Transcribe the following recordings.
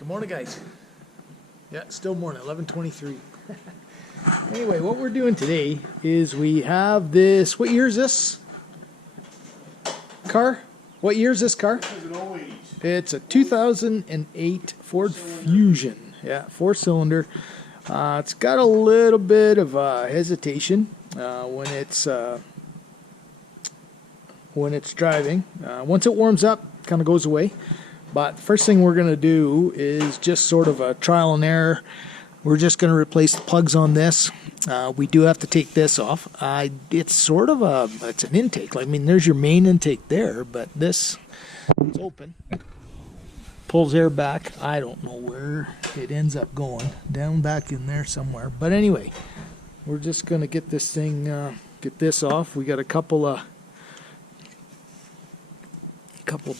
Good morning, guys. Yeah, still morning, 11:23. Anyway, what we're doing today is we have this. What year is this car? What year is this car? It's a 2008 Ford Fusion. Yeah, 4-cylinder. It's got a little bit of hesitation when it's driving. Once it warms up, kind of goes away. But first thing we're going to do is just sort of a trial and error. We're just going to replace the plugs on this. We do have to take this off. It's sort of it's an intake. I mean, there's your main intake there, but this is open. Pulls air back. I don't know where it ends up going. Down back in there somewhere. But anyway, we're just going to get this thing, get this off. We got a couple of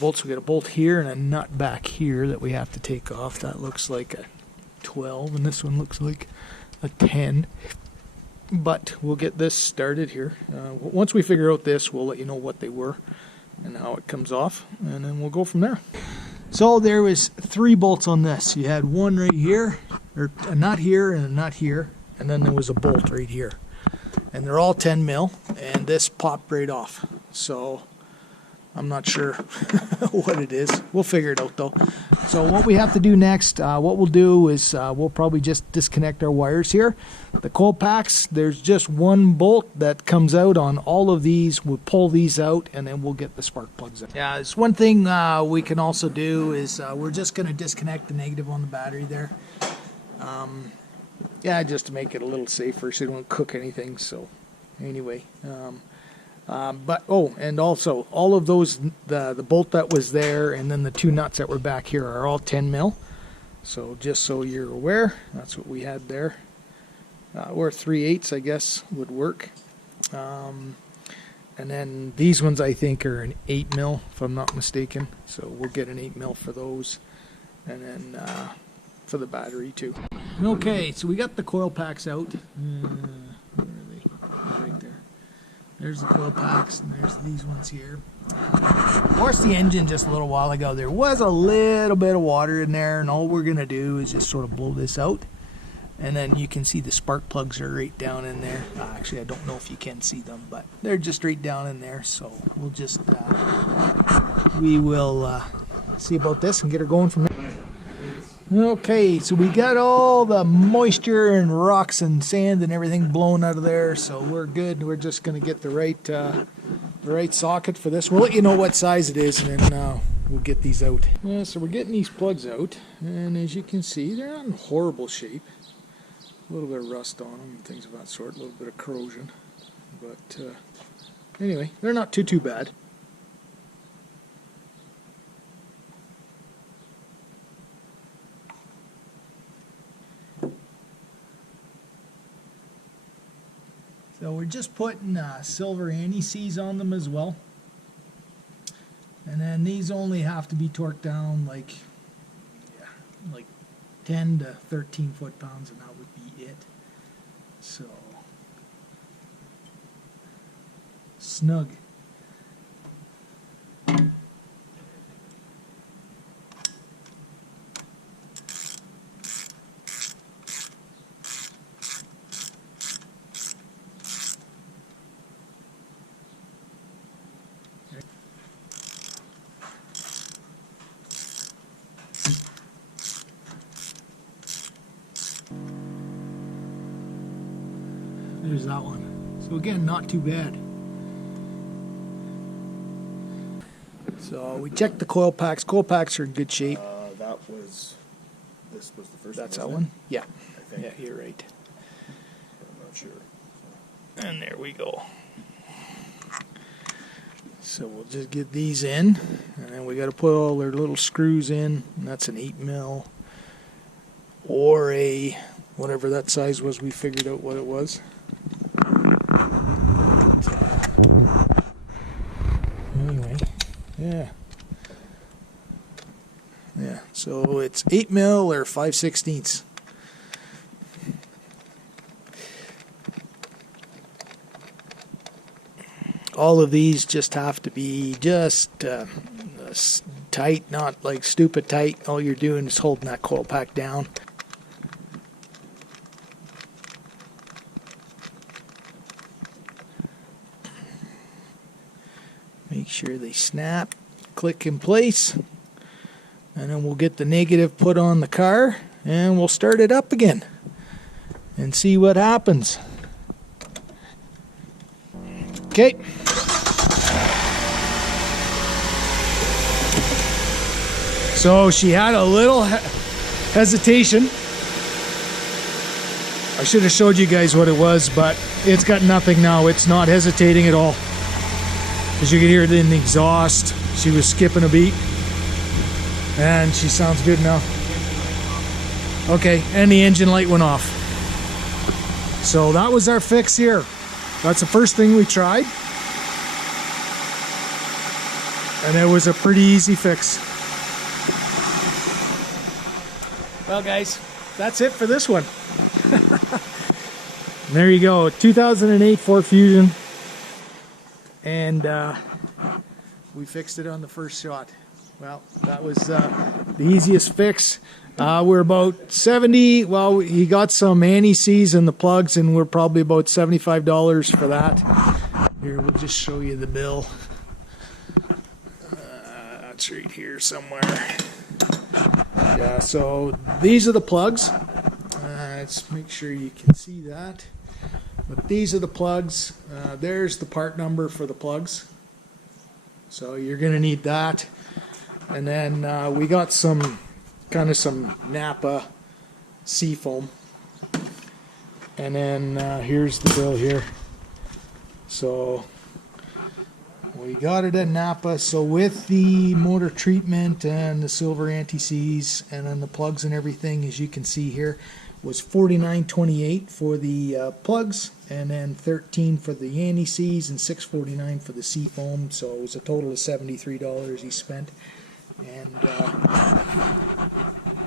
bolts. We got a bolt here and a nut back here that we have to take off. That looks like a 12 and this one looks like a 10, but we'll get this started here. Once we figure out this, we'll let you know what they were and how it comes off, and then we'll go from there. So there was 3 bolts on this. You had one right here, or a nut here and a nut here, and then there was a bolt right here, and they're all 10 mil, and this popped right off. So I'm not sure what it is. We'll figure it out though. So what we have to do next, what we'll do is we'll probably just disconnect our wires here. The coil packs, there's just one bolt that comes out on all of these. We'll pull these out and then we'll get the spark plugs in. Yeah, it's one thing we can also do is we're just going to disconnect the negative on the battery there. Yeah, just to make it a little safer so you don't cook anything. So anyway, and also all of those, the bolt that was there and then the 2 nuts that were back here are all 10 mil. So just so you're aware, that's what we had there. Or 3/8, I guess, would work. And then these ones I think are an 8 mil, if I'm not mistaken. So we'll get an 8 mil for those, and then for the battery too. Okay, so we got the coil packs out. Where are they? Right there. There's the coil packs, and there's these ones here. Washed the engine just a little while ago. There was a little bit of water in there, and all we're going to do is just sort of blow this out. And then you can see the spark plugs are right down in there. Actually, I don't know if you can see them, but they're just right down in there. So we'll just, we will see about this and get her going from there. Okay, so we got all the moisture and rocks and sand and everything blown out of there, so we're good. We're just going to get the right socket for this. We'll let you know what size it is, and then we'll get these out. Yeah, so we're getting these plugs out, and as you can see, they're not in horrible shape. A little bit of rust on them and things of that sort, a little bit of corrosion. But anyway, they're not too bad. So we're just putting silver anti-seize on them as well. And then these only have to be torqued down like 10 to 13 foot-pounds, and that would be it. So, snug. There's that one. So again, not too bad. So we checked the coil packs. Coil packs are in good shape. This was the first one. That's that one? Yeah. I think. Yeah, you're right. I'm not sure. And there we go. So we'll just get these in, and then we got to put all their little screws in, and that's an 8 mil or a whatever that size was. We figured out what it was. Anyway, yeah, so it's 8 mil or 5/16. All of these just have to be just tight, not like stupid tight. All you're doing is holding that coil pack down. Make sure they snap, click in place, and then we'll get the negative put on the car and we'll start it up again and see what happens. Okay. So she had a little hesitation. I should have showed you guys what it was, but it's got nothing now. It's not hesitating at all. As you can hear it in the exhaust, she was skipping a beat. And she sounds good now. Okay, and the engine light went off. So that was our fix here. That's the first thing we tried. And it was a pretty easy fix. Well guys, that's it for this one. There you go, 2008 Ford Fusion. And we fixed it on the first shot. Well, that was the easiest fix. We're about 70, well, he got some anti-seize in the plugs and we're probably about $75 for that. Here, we'll just show you the bill. That's right here somewhere. Yeah, so these are the plugs. Let's make sure you can see that. But these are the plugs. There's the part number for the plugs. So you're going to need that. And then we got some Napa Seafoam. And then here's the bill here. So we got it at Napa. So with the motor treatment and the silver anti-seize and then the plugs and everything, as you can see here, was $49.28 for the plugs, and then $13 for the anti-seize and $6.49 for the Seafoam. So it was a total of $73 he spent, and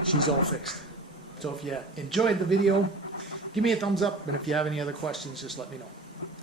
she's all fixed. So if you enjoyed the video, give me a thumbs up, and if you have any other questions, just let me know.